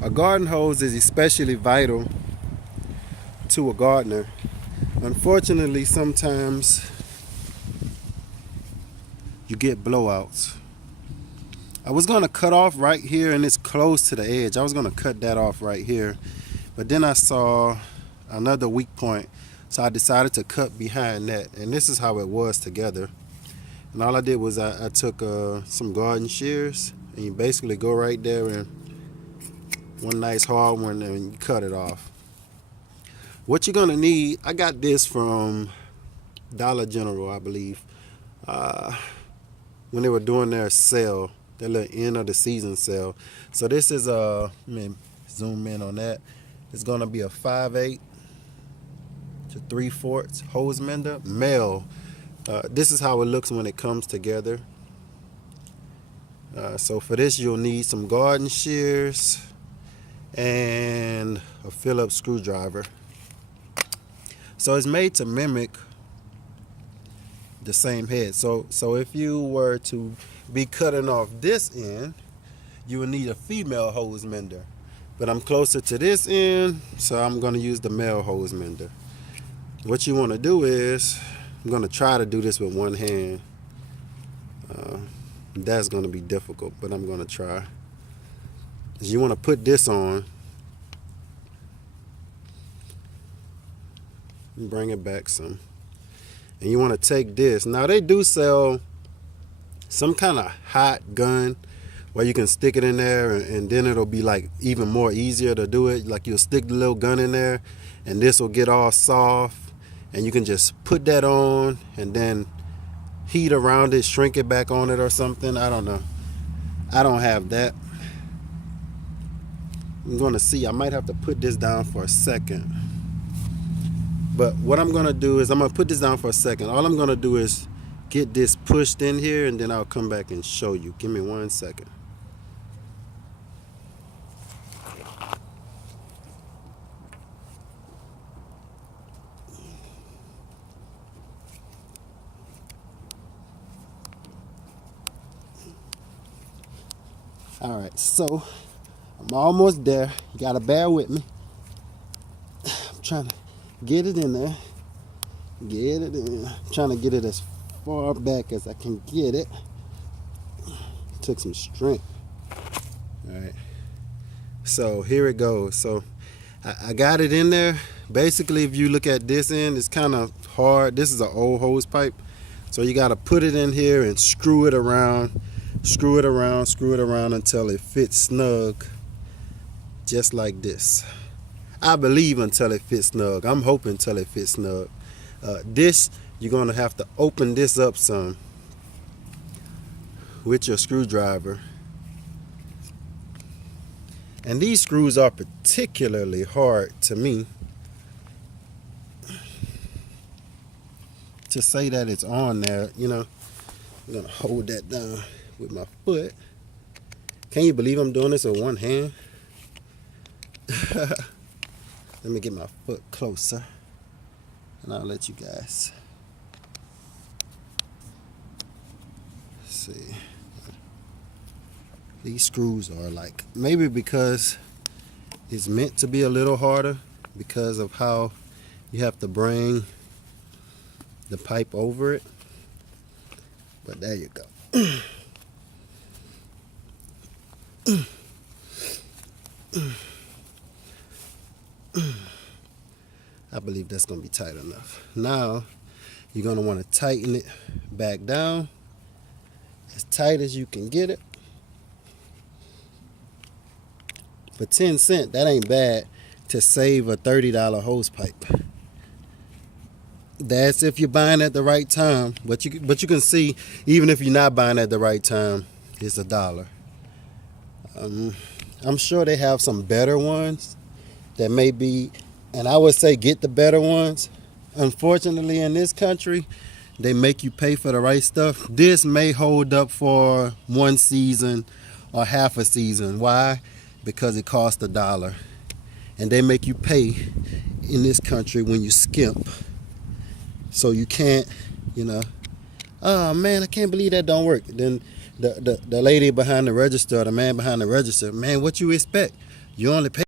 A garden hose is especially vital to a gardener. Unfortunately, sometimes you get blowouts. I was going to cut off right here and it's close to the edge. I was going to cut that off right here. But then I saw another weak point. So I decided to cut behind that. And this is how it was together. And all I did was I took some garden shears. And you basically go right there and one nice hard one and you cut it off. What you're going to need, I got this from Dollar General, I believe. When they were doing their sale, their little end of the season sale. So this is let me zoom in on that. It's gonna be a 5/8 to 3/4 hose mender, male. This is how it looks when it comes together. So for this you'll need some garden shears and a Phillips screwdriver. So it's made to mimic the same head. So if you were to be cutting off this end, you would need a female hose mender. But I'm closer to this end, so I'm going to use the male hose mender. What you want to do is, I'm going to try to do this with one hand. That's going to be difficult, but I'm going to try. You want to put this on. And bring it back some. And you want to take this. Now they do sell some kind of hot gun where you can stick it in there and then it'll be like even more easier to do it. Like you'll stick the little gun in there and this will get all soft and you can just put that on and then heat around it, shrink it back on it or something. I don't know. I don't have that. I'm going to see. I might have to put this down for a second. But what I'm going to do is I'm going to put this down for a second. All I'm going to do is get this pushed in here and then I'll come back and show you. Give me 1 second. All right, so I'm almost there. You got to bear with me. I'm trying to get it in there. Get it in. I'm trying to get it as far back as I can get it. Took some strength. All right. So here it goes. So I got it in there. Basically, if you look at this end, it's kind of hard. This is an old hose pipe. So you got to put it in here and screw it around. Screw it around until it fits snug. Just like this. I believe until it fits snug. I'm hoping until it fits snug. This, you're going to have to open this up some with your screwdriver. And these screws are particularly hard to me to say that it's on there. You know, I'm going to hold that down with my foot. Can you believe I'm doing this with one hand? Let me get my foot closer and I'll let you guys see. These screws are like, maybe because it's meant to be a little harder because of how you have to bring the pipe over it. But there you go. I believe that's going to be tight enough. Now, you're going to want to tighten it back down as tight as you can get it. For 10 cents, that ain't bad to save a $30 hose pipe. That's if you're buying at the right time. But you can see, even if you're not buying at the right time, it's $1. I'm sure they have some better ones that may be, and I would say get the better ones. Unfortunately, in this country, they make you pay for the right stuff. This may hold up for one season or half a season. Why? Because it costs $1. And they make you pay in this country when you skimp. So you can't, you know, oh man, I can't believe that don't work. Then the lady behind the register, or the man behind the register, man, what you expect? You only pay